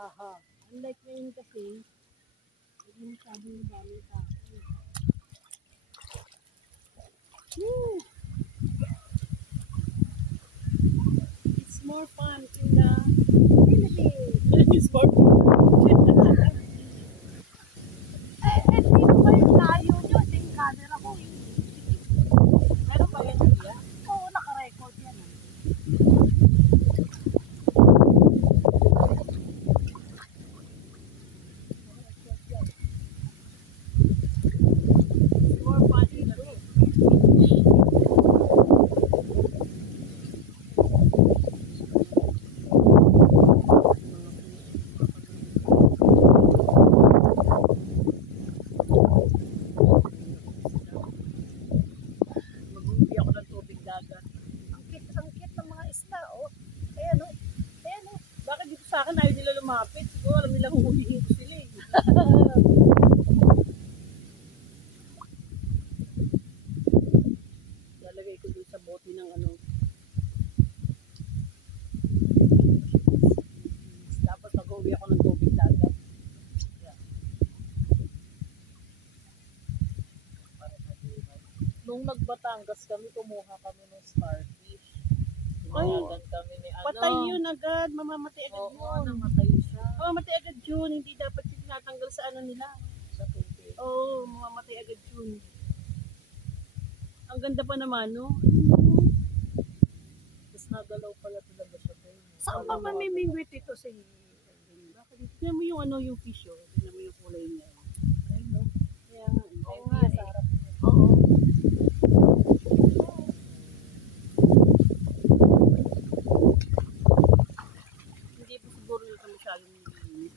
Aha. Unlike ngayon kasi, hindi masyadong madami tao. It's more fun in the Philippines. It's more fun. Dito ba yung layo nyo? Ito yung camera ko eh. Meron ba yan siya? Oo, naka-record yan. More fun in the room. Sa akin ayaw nila lumapit. Siguro alam nilang huhulihin ko sila eh. Lalagay ko dun sa bote ng ano. Tapos mag-uwi ako ng tubig dagat. Yeah. Nung nagbatangas kami, kumuha kami ng starfish. Tumawagan kami ni ano. Patay yun agad. Mamamatay agad yun. Oo, namatay siya. Mamamatay agad yun. Hindi dapat tinatanggal sa ano nila. Sa tubig. Oo, mamamatay agad yun. Ang ganda pa naman, no? Tapos nagalaw pala talaga siya. Saan pa mamimingwit ito sa tignan mo yung ano, yung fish, oh. Tignan mo yung kulay niya. Ay, no? Kaya nga. Oo nga, sa harap niya. Oo.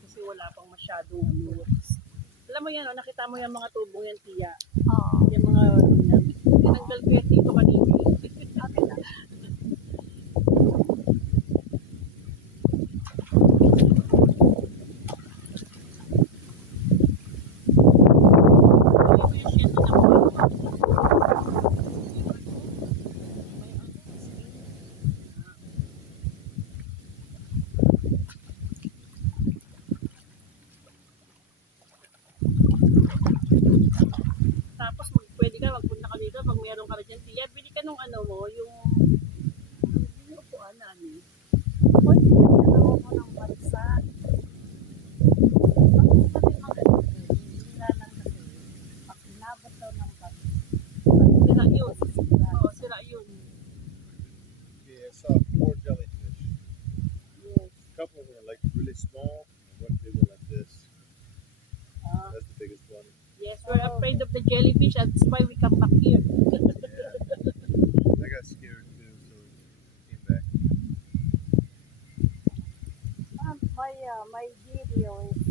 Kasi wala pang masyadong ano. Alam mo yan, oh, nakita mo yung mga tubong yan, Tia. Oo. Yung mga, tinanggal ko yan dito kanina. Tapos pwede ka magpunta ka dito pag mayroon ka na dyan, Tia, bili ka nung ano mo, yung upuan na ano. Pwede ka nalawa mo ng bansa. Bakit sabi mga ganito? Hindi na lang kasi pag inabot daw ng bansa. Sira yun. Oo, sira yun. Yeah, I saw 4 jellyfish. Yes. A couple of them are like really small, and one big one like this. That's the biggest one. Yes, we're afraid of the jellyfish. That's why we come back here. I got scared too, so came back. My video is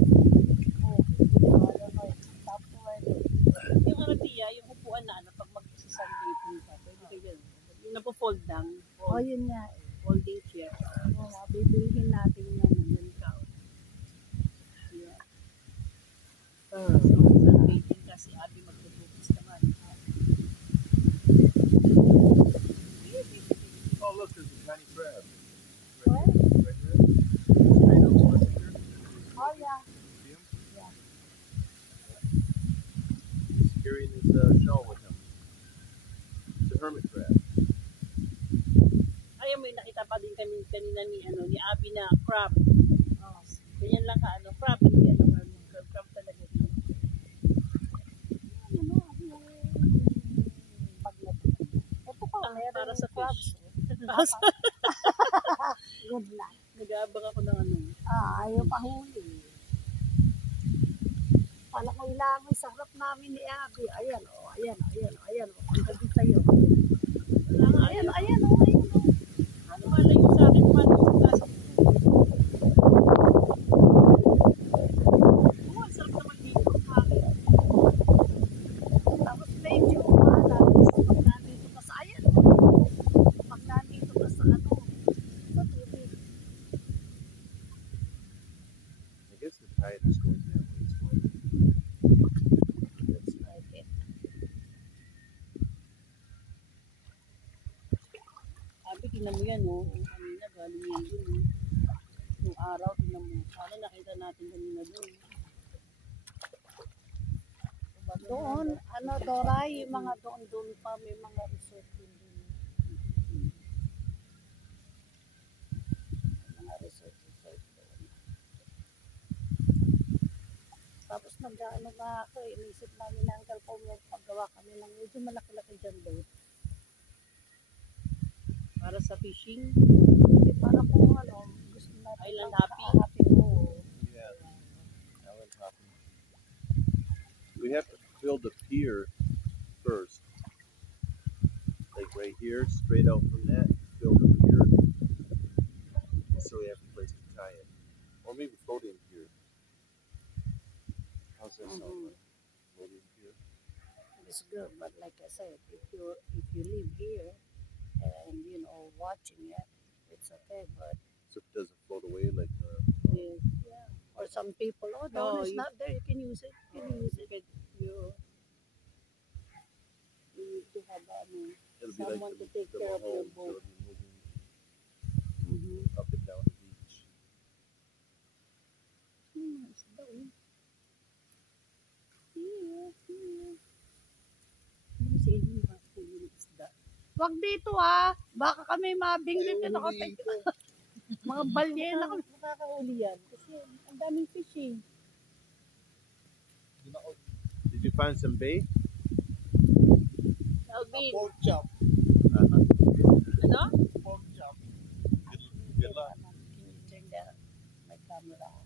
yung ano, Tia, yung upuan na ano, pag mag-sunbathing ka, pwede ka dyan. Yung napo-fold down. Oh, yun nga. Folding chair. Bibilihin natin yan. Yan ka. Yeah. Sunbathing kasi Abi magtutupis naman. Oh, look, there's a tiny crab. What? Right there. Right over there. Oh, yeah. See him? Yeah. He's carrying his shell with him. It's a hermit crab. Ayun, may nakita pa din kami kanina ni ano ni Abi na crab. Oh, ganyan lang ka ano, crab hindi ano, crab talaga. Ito pa, para sa fish. Good luck. Nag-aabang ako ng ano. Ayaw pa huli. Pala ko ilangoy sa harap namin ni Abi. Ayan, oh, ayan, ayan, ayan. Ang gabi sa'yo. Ayan, ayan, oh, ayan, oh. Ano wala yung sa akin, paano yung klase? Oh, ang sarap naman dito. Tapos medyo malas. Pag nandito ka sa ayan, oh. Pag nandito ka sa ano, sa tubig. I guess the tide is going that way as well. That's Okay. Abi, tingnan mo yan, oh. Kanina, galing yan dun, oh. Yung araw, tingnan mo. Sana nakita natin kanina doon. Doon, ano, Dora, yung mga doon pa, may mga resort din doon. Mga resort doon. Tapos nag-ano nga ako, inisip namin na Uncle Paul magpagawa kami ng medyo malaki-laki dyan doon. Para sa fishing. Hindi, para kung ano, gusto natin Island happy mo. Yeah. Island hopping. We have to build a pier first. Like right here, straight out from that, build a pier. So we have a place to tie it. Or maybe floating pier. How's that sound like? Floating pier? It's good, but like I said, if you live here and you know watching it, it's okay. But So it doesn't float away like Yes. yeah, or some people, oh, No, no, it's you- not there. You can use it. You can use it. You need to have it'll be Someone like to take the care of your Mahomes, boat. it'll be moving Mm-hmm. up and down the beach. Isda, oh. Ano si Edwin ba? Yung isda. Wag dito ah. Baka kami mabingwit Ay, na huli ko. mga balyena kami. Nakakahuli yan. Kasi ang daming fishing. Did you find some bait? Alvin, Pork chop. ano? Pork chop. Good luck. Can you turn that my camera off?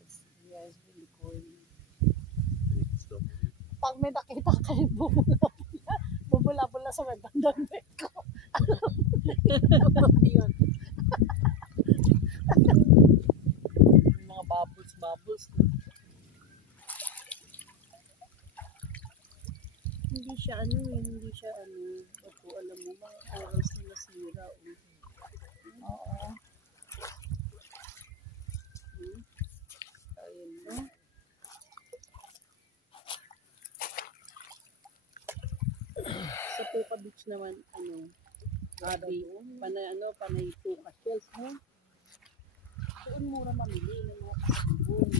It's really recording. Still moving. Pag may nakita kayo bubula-bula sa may bandang bed ko. Yun. Yung mga bubbles. Hindi siya ako alam mo, mga oras na nasira. Oo. Ayun na. Sa Puka Beach naman, panay Puka shells, no? Doon mura mamili ng mga kasalubong.